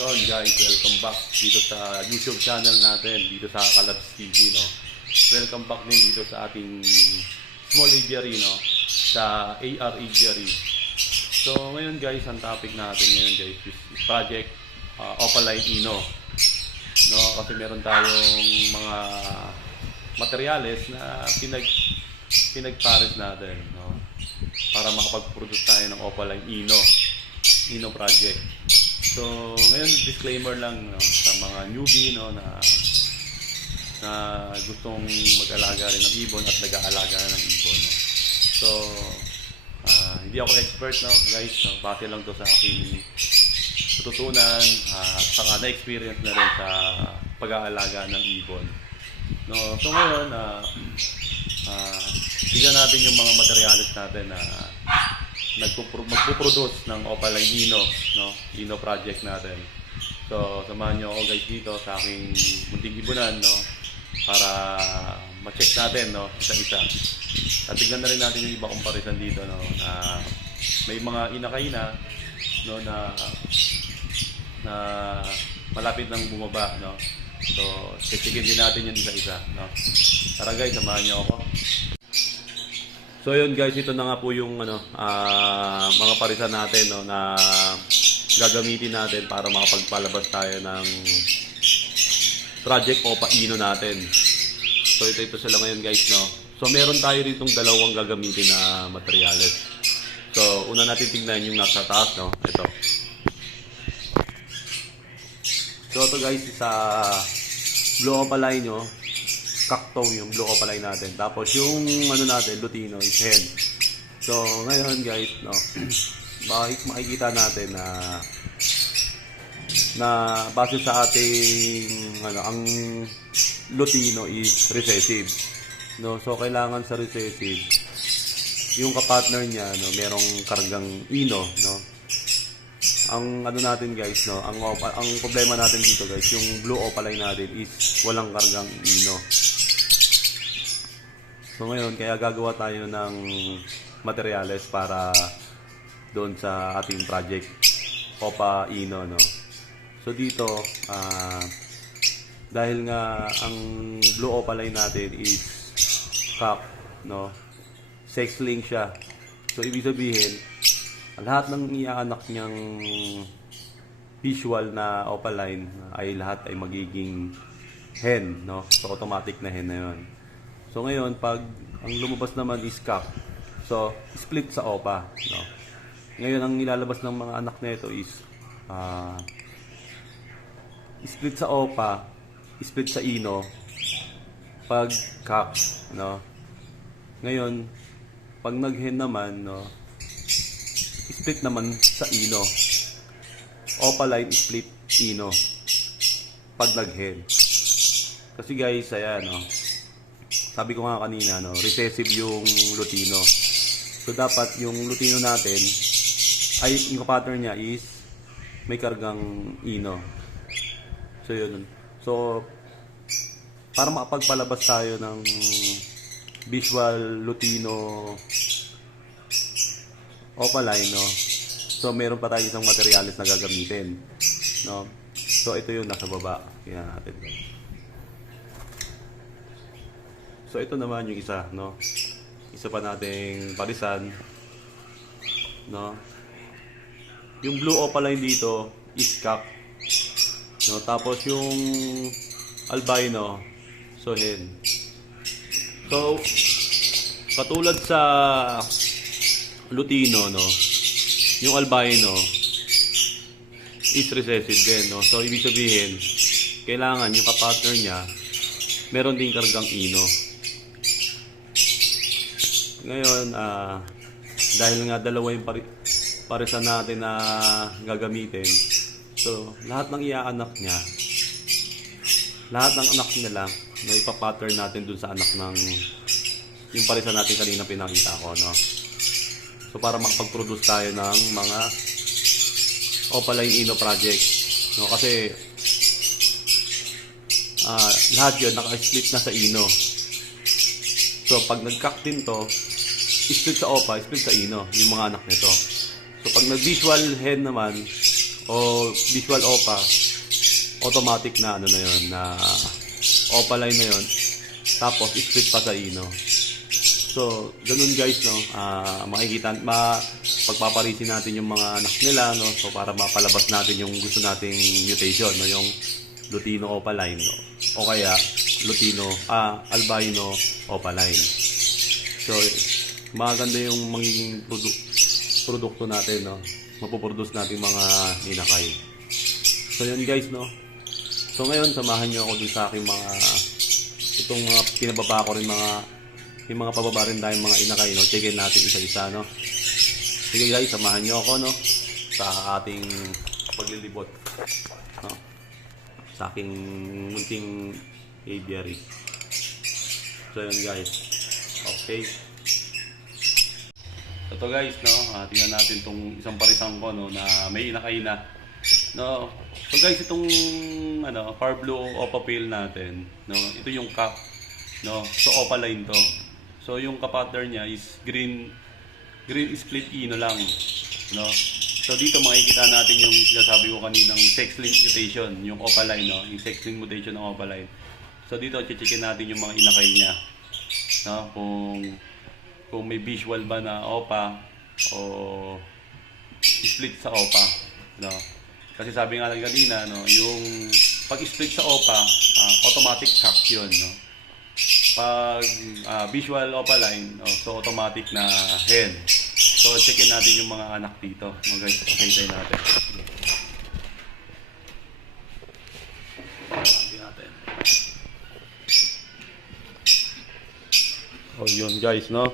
Yun guys, welcome back dito sa YouTube channel natin, dito sa Kalabs TV, no. Welcome back din dito sa ating small aviary, no, sa AR Aviary. So ngayon guys, ang topic natin ngayon guys is Project Opaline Ino, no, kasi meron tayong mga materyales na pinagpares natin, no, para makapag-produce tayo ng Opaline Ino project. So, ngayon disclaimer lang, no, sa mga newbie, no, na gustong mag-alaga rin ng ibon at nag-aalaga ng ibon, no. So, hindi ako expert, no, guys, no, base lang to sa aking natutunan at saka na-experience na rin sa pag-aalaga ng ibon, no. So ngayon, tignan natin yung mga materials natin na magpo-produce ng Opaline Ino project natin. So samahan nyo ako guys dito sa aking munting ibunan, no, para ma-check natin, no, isa-isa. At tignan na rin natin yung iba comparison dito, no, na may mga inakay na, no, na malapit nang bumaba, no. So checkin din natin yung isa-isa, no. Tara guys, samahan nyo ako. So yun guys, ito na nga po yung mga parisan natin, no, na gagamitin natin para makapagpalabas tayo ng Project Opa Ino natin. So ito sila ngayon guys, no. So meron tayo ditong dalawang gagamitin na materyales. So una natin tingnan yung nasa taas, no. Ito. So ito guys, sa Blue Opaline, no, Cacto yung Blue Opaline natin. Tapos yung natin, Lutino is hen. So ngayon guys, no, makikita natin na base sa ating ang Lutino is recessive, no. So kailangan sa recessive yung kapartner niya, no, merong kargang ino, no. Ang natin guys, no, ang problema natin dito guys, yung Blue Opaline natin is walang kargang ino. So ngayon, kaya gagawa tayo ng materyales para doon sa ating project Opa Ino, no. So dito, dahil nga ang Blue Opaline natin is cock, no, sex link siya. So ibig sabihin, lahat ng iaanak niyang visual na Opaline ay lahat ay magiging hen, no. So automatic na hen na yun. So ngayon, pag ang lumabas naman is cock, so split sa Opa, no. Ngayon, ang ilalabas ng mga anak nito is split sa Opa, split sa Ino, pag cock, no. Ngayon, pag nag-hen naman, no, split naman sa Ino. Opaline split Ino pag nag-hen. Kasi guys, ayan, no, sabi ko nga kanina, no, recessive yung Lutino. So dapat yung Lutino natin ay yung pattern niya is may kargang Ino. So yun. So para makapagpalabas tayo ng visual Lutino Opaline, no, so meron pa tayo isang materials na gagamitin, no. So ito yung nasa baba. Kaya natin. So ito naman yung isa, no. Isa pa nating parisan, no. Yung Blue Opaline dito is cock, no. Tapos yung albino, so hen. So katulad sa Lutino, no, yung albino is recessive din, no. So ibig sabihin, kailangan yung kapartner niya meron ding kargang Ino. Ngayon, dahil nga dalawa yung parisan natin na gagamitin, so lahat ng iaanak niya, lahat ng anak niya lang, no, ipapattern natin dun sa anak ng yung parisan natin kanina pinakita ko, no. So para makapag-produce tayo ng mga Opaline Ino project, no, kasi lahat yun naka-split na sa Ino. So pag nag-cock din to, split sa Opa, split sa Ino, yung mga anak nito. So pag nag-visual hen naman, o visual OPA, automatic na ano na yun, na OPA line na yun, tapos split pa sa Ino. So, ganun guys, no, makikita, pagpaparisin natin yung mga anak nila, no, so para mapalabas natin yung gusto nating mutation, no, yung Lutino OPA line, no, o kaya Lutino, Albino OPA line. So, maganda yung magiging produkto natin, no, mapuproduce natin mga inakay. So, yun guys, no. So, ngayon, samahan nyo ako dun sa aking itong mga pinababa ko rin yung mga pababa rin tayong mga inakay, no. Checkin natin isa-isa, no. Sige guys, samahan nyo ako, no, sa ating paglilibot, no, sa aking munting aviary. So, yun guys. Okay. Ito guys, no, tingnan natin itong isang parisang ko, no, na may inakay na, no. So guys, itong Far Blue OPA Pale natin, no, ito yung cap, no. So OPA line to. So yung ka-pattern niya is green split Ino lang, no. So dito makikita natin yung sinasabi ko kaninang sex-linked mutation, yung OPA line, no, yung sex-linked mutation ng OPA line. So dito checkin natin yung mga inakay niya, no, kung may visual ba na OPA o split sa OPA, no. Kasi sabi nga lang kanina, no, yung pag-split sa OPA, automatic cock yun, no. Pag visual OPA line, no, so automatic na hen. So checkin natin yung mga anak dito, mga guys, pakitay natin. Natin. Oh, yun guys, no.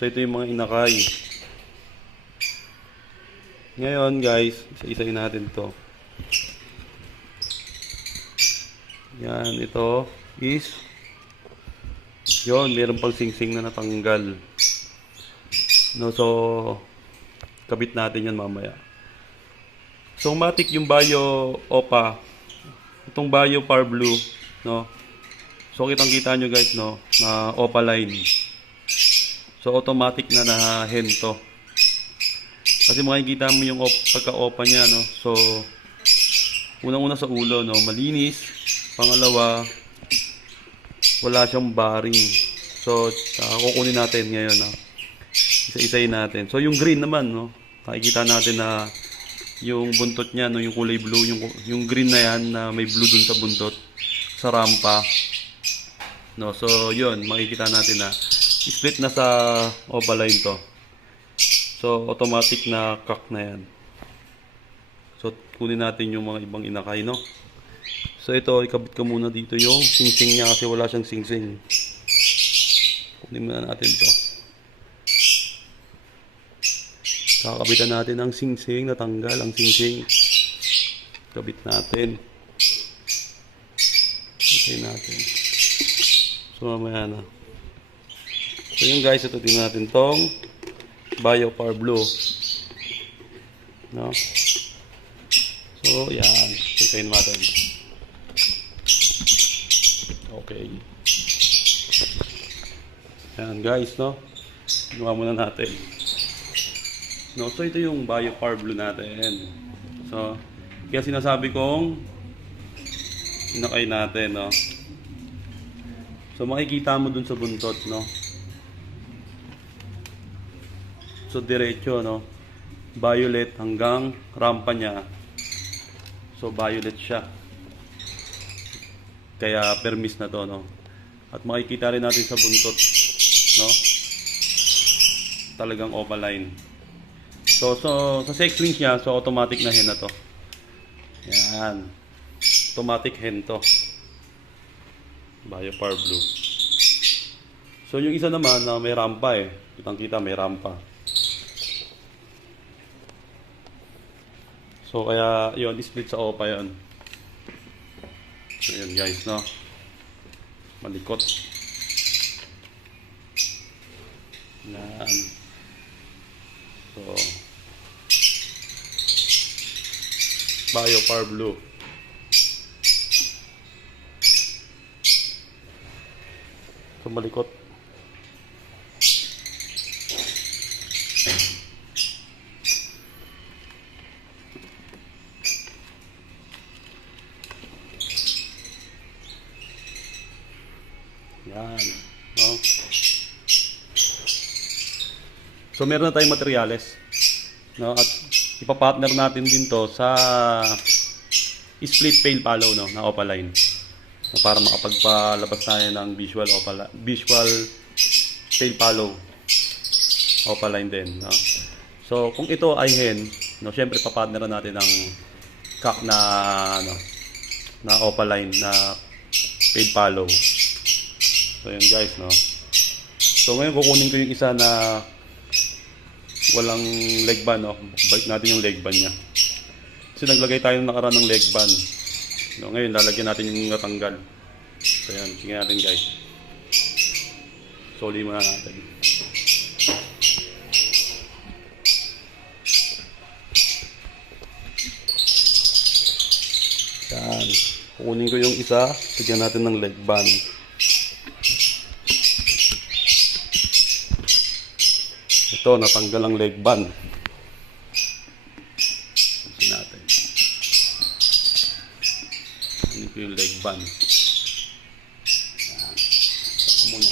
So ito yung mga inakay. Ngayon guys, isa-isayin natin to. Yan, ito is yun, meron pang singsing na natanggal. No, so kabit natin yan mamaya. So matik yung Bio OPA. Itong Bio Far Blue, no. So kitang-kita nyo guys, no, na OPA line. So automatic na hen to. Kasi makikita mo yung pagka-OPA niya, no. So unang-una sa ulo, no, malinis. Pangalawa, wala siyang bearing. So kukunin natin ngayon, no. Isa-isayin natin. So yung green naman, no, makikita natin na yung buntot niya, no, yung kulay blue, yung green na yan na may blue dun sa buntot, sa rampa, no. So yun, makikita natin na split na sa OPA line to. So automatic na cock na yan. So kunin natin yung mga ibang inakay, no. So ito, ikabit ko muna dito yung singsing niya kasi wala siyang singsing. Kunin muna natin to. Kakabitan natin ang singsing, natanggal ang singsing. Kabit natin. Okay natin. So mamaya na. So yun guys, ito din natin tong Bio Far Blue, no. So yan, pagkain natin. Okay. Yan guys, no. Ginawa muna natin. No, so ito yung Bio Far Blue natin. So, kaya sinasabi kong inakay natin, no. So makikita mo dun sa buntot, no. So diretso, no. Violet hanggang rampa niya. So violet siya. Kaya permis na to, no. At makikita rin natin sa buntot, no. Talagang OPA line. So sa sex link niya, so automatic na hen na to. Yan. Automatic hen to. Bio Far Blue. So yung isa naman na may rampa eh. Kitang-kita may rampa. So kaya yun, split sa OPA yun. So yun guys, no. Malikot. Yan. So Bio Far Blue. So malikot. Yan. No? So meron na tayong materyales. No? At ipapartner natin din to sa split fail follow, no, na opaline. No, para makapagpalabas tayo ng visual tail follow opaline din, no. So kung ito ay hen, no, syempre papartner natin ng cock na ano, na opaline na tail follow. So yun guys, no. So ngayon kukunin ko yung isa na walang leg band, no. Balik natin yung leg band niya. Kasi naglagay tayo ng nakaraan ng leg band. No, ngayon lalagyan natin yung natanggal. So yan, tingnan natin guys. Soli muna natin. Yan. Kukunin ko yung isa, lagyan natin ng leg band. Ito, natanggal ang leg band. Natin. Ano po yung leg band? Yan. Saka muna.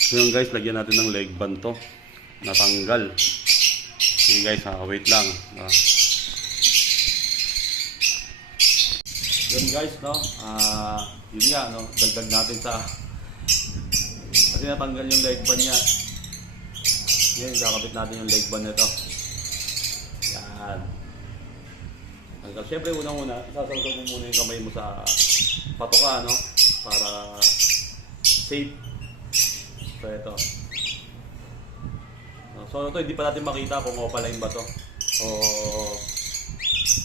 So yun guys, lagyan natin ng leg band to. Natanggal. Sige guys, wait lang. Yun guys, no? Yun nga, no? Dagdag natin sa kasi natanggal yung leg band niya. Ngayon, kakabit natin yung leg band nito. Yan. Siyempre, unang-una, isasawsaw mo muna yung kamay mo sa patoka, no? Para safe. So, ito. So, ito, hindi pa natin makita kung opaline ba to o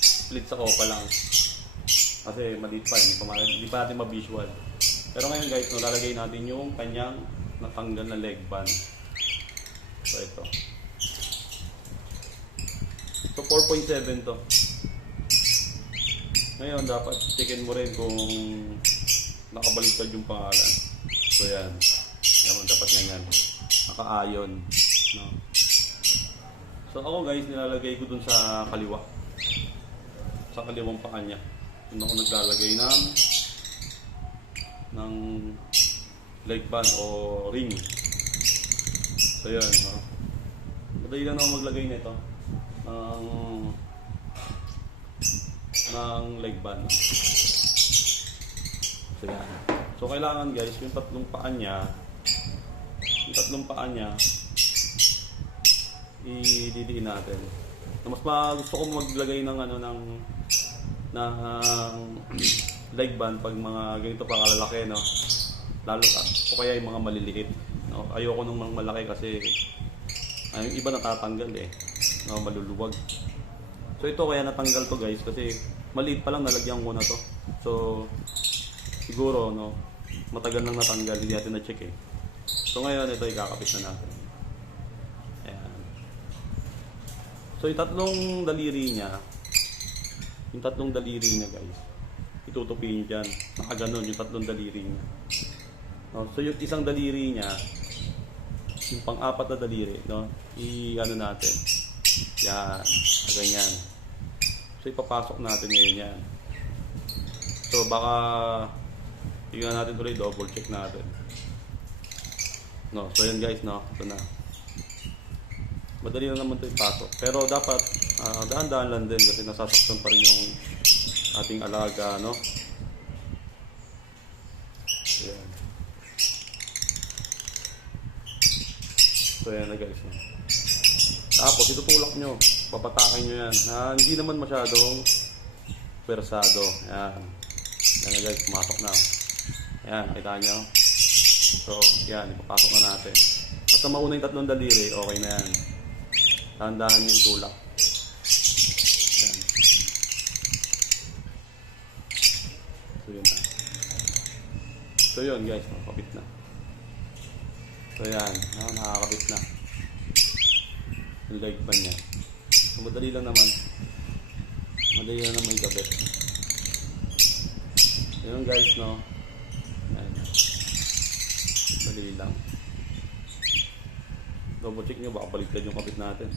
split sa opa lang. Kasi maliit pa, hindi pa natin ma-visual. Pero ngayon guys, no, lalagay natin yung kanyang natanggal na leg band. So ito. So 4.7 to. Ngayon dapat checkin mo rin kung nakabaliktad yung pangalan. So yan. Yan dapat ganyan. Naka-ayon, no. So ako guys, nilalagay ko dun sa kaliwa. Sa kaliwang paa niya. Doon ako naglalagay ng leg band o ring. So yun, no? Madali lang ako maglagay nito ng leg band. So yan. So kailangan guys, yung tatlong paa niya ididiin natin. Mas gusto ko maglagay ng leg band pag mga ganito pa kalalaki, no? Lalo o kaya yung mga maliliit, no? Ayoko nung mga malaki kasi yung iba natatanggal no, maluluwag. So ito kaya natanggal to guys kasi maliit pa lang, nalagyan ko na to. So siguro, no, matagal nang natanggal, hindi natin na-check So ngayon ito ikakapit na natin. Ayan. So yung tatlong daliri niya guys, itutupiin dyan. Nakaganon yung tatlong daliri niya. So yung isang daliri niya, yung pang-apat na daliri, no, i-ano natin. Yan, ganyan. So ipapasok natin ngayon yan. So baka tingnan natin tuloy, double check natin. No, so yan guys, no, ito na. Madali na naman ito ipasok. Pero dapat daan-daan lang din kasi nasasaktan pa rin yung ating alaga, no. Ayan. So yan na guys, no? Tapos itutulak nyo, papatakin nyo yan na hindi naman masyadong persado. Yan. Yan na guys, pumasok na. Yan, kita nyo. So yan, ipapasok na natin. Basta mauna yung tatlong daliri, okay na yan. Dahan-dahan yung tulak. Yan. So yun na. So yun guys, nakakabit na. So yan, nakakabit na yung leg band niya. So madali lang naman yung kabit. So yun guys, no. Yan. Madali lang. Double check nyo, baka baliktad yung kabit natin.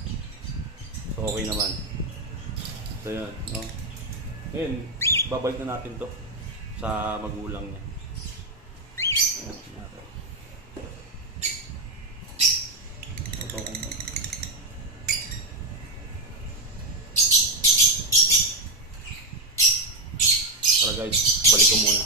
So okay naman. So yan, no. Ngayon, babalik na natin to. sa magulang niya. Ito ko muna. Tara guys, balik ko muna.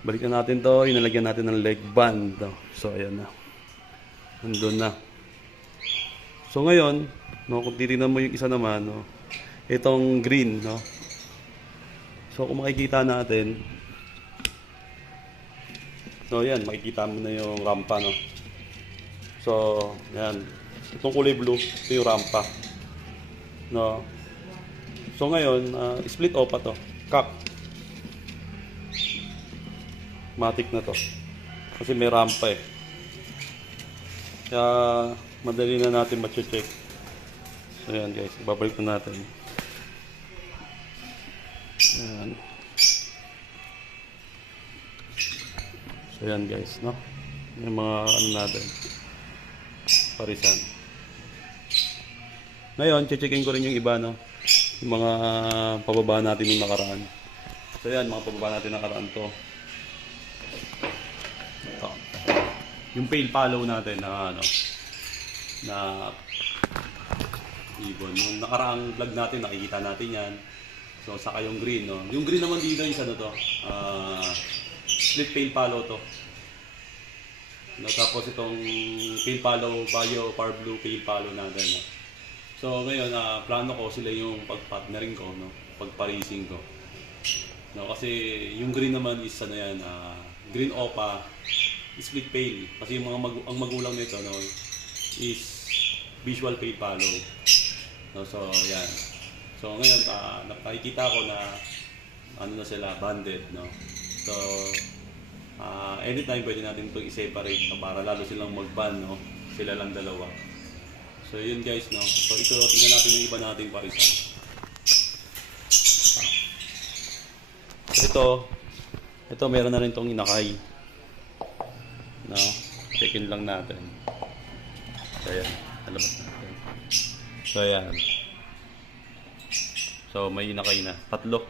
Balik na natin to, inalagyan natin ng leg band. So ayan na. Nandun na. So ngayon, no, kung titignan mo yung isa naman, no, itong green, no. So kung makikita natin, so yan, makikita mo na yung rampa, no. So, yan. Itong kulay blue, ito yung rampa. No. So ngayon, split opa to. Cock. Matic na to. Kasi may rampa eh. Kaya madali na natin ma-check. So yan guys, babalik na natin. Yan. So yan guys, no? Yung mga ano natin. Parisan. Ngayon, checkin ko rin yung iba, no? Yung mga pababa natin yung nakaraan. So yan, mga pababa natin nakaraan to. Ito. Yung pale follow natin na ano, na ibon. Yung nakaraang vlog natin, nakikita natin yan. So, saka yung green, no? Yung green naman dito is ano to? Split pale follow to. No, tapos itong pale follow, bio, par blue pale follow natin, no? So, ngayon, plano ko sila yung pag-partnering ko, no? Pag-parising ko. No, kasi yung green naman is ano yan, green opa, split pale. Kasi yung mga ang magulang nito, no, is visual pale follow. No, so yan. So ngayon nakikita ko na ano na sila, banded, no. So anytime pwede natin itong i-separate, no, para lalo silang mag-band, no. Sila lang dalawa. So yun guys, no. So ito, tingnan natin yung iba nating parisan. Ito meron na rin itong inakay. No, check-in lang natin. So ayan, nalabas natin. So ayan. So may inakay na, tatlong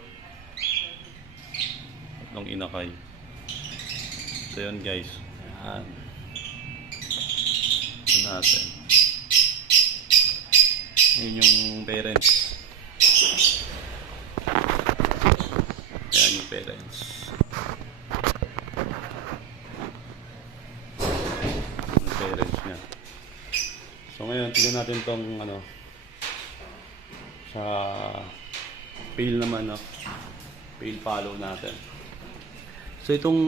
inakay. So yun guys. Ayan. Ito natin. Yun yung parents. Ayan yung parents. Parents niya. So ngayon, tignan natin tong ano, sa pale naman, no? Pale follow natin. So itong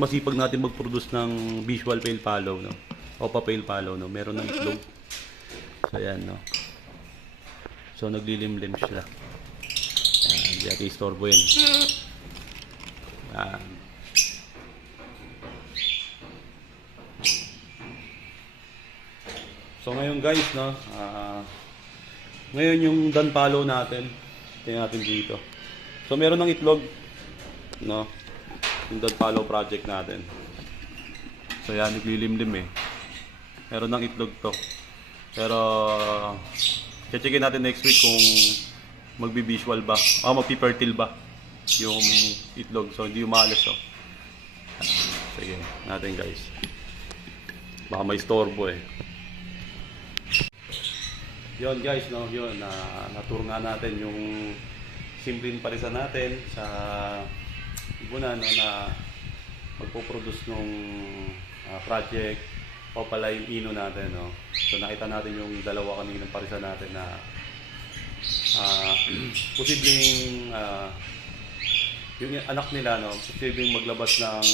masipag natin mag-produce ng visual pale follow, no? Opa pale follow, no? Meron ng itlog. So ayan, no? So naglilimlim sila. Ayan, hindi natin istorbo yun. Ayan. So ngayon guys, no, ngayon yung dan follow natin, tingnan natin dito. So meron ng itlog, no, yung dan follow project natin. So yan, naglilimlim eh. Meron ng itlog to. Pero checkin natin next week kung magbi-visual ba, magpi-fertile ba yung itlog. So hindi umalis, oh. Sige, natin guys. Baka may storbo eh. Yun guys, no, yun, na-tour nga natin yung simpleng parisan natin sa ibunan, no, na magpo-produce nung project Opaline Ino natin, no. So nakita natin yung dalawa kaninang parisan natin na posibleng yung anak nila, no, posibleng maglabas ng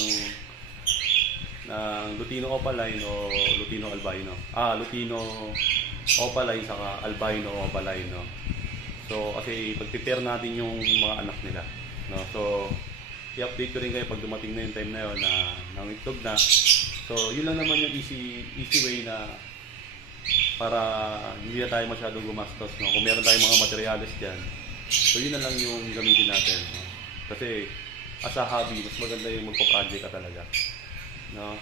Lutino Opaline o Lutino Albino. Lutino Opaline saka Albino Opaline, no. So kasi pag-prepare natin yung mga anak nila, no. So i-update ko rin kayo pag dumating na yung time na yun na nangitlog na. So yun lang naman yung easy way na para hindi na tayo masyadong gumastos, no. Kung meron tayong mga materials diyan, so yun na lang yung gamitin natin, no? Kasi as a hobby, mas maganda yung magpo-project ka talaga. no?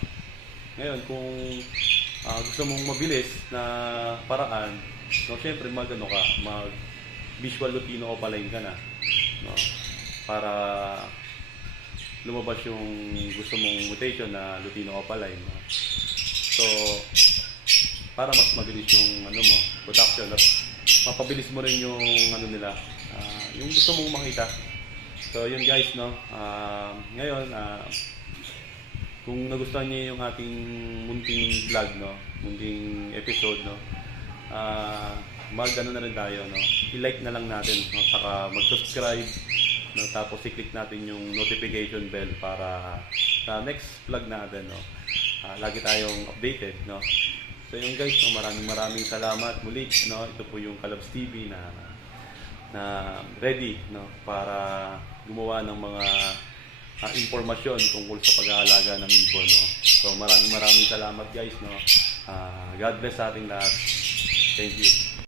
Ngayon, kung gusto mong mabilis na paraan, no, syempre mag-ano ka, mag visual lutino opaline ka na, no? Para lumabas yung gusto mong mutation na lutino opaline, no? So, para mas mabilis yung ano mo, production at mapabilis mo rin yung ano nila, yung gusto mong makita. So, yun guys, no? Ngayon, kung nagustuhan niyo yung ating munting vlog, no? Munting episode, no? Mag-ano na rin tayo, no? I-like na lang natin, no? Saka mag-subscribe, no? Tapos i-click natin yung notification bell para sa next vlog natin, no? Lagi tayong updated, no? So yun guys, no? Maraming salamat muli, no? Ito po yung Kalabs TV na ready, no? Para gumawa ng mga impormasyon tungkol sa pag-aalaga ng ibon, no? So maraming salamat guys, no? God bless sa ating lahat. Thank you.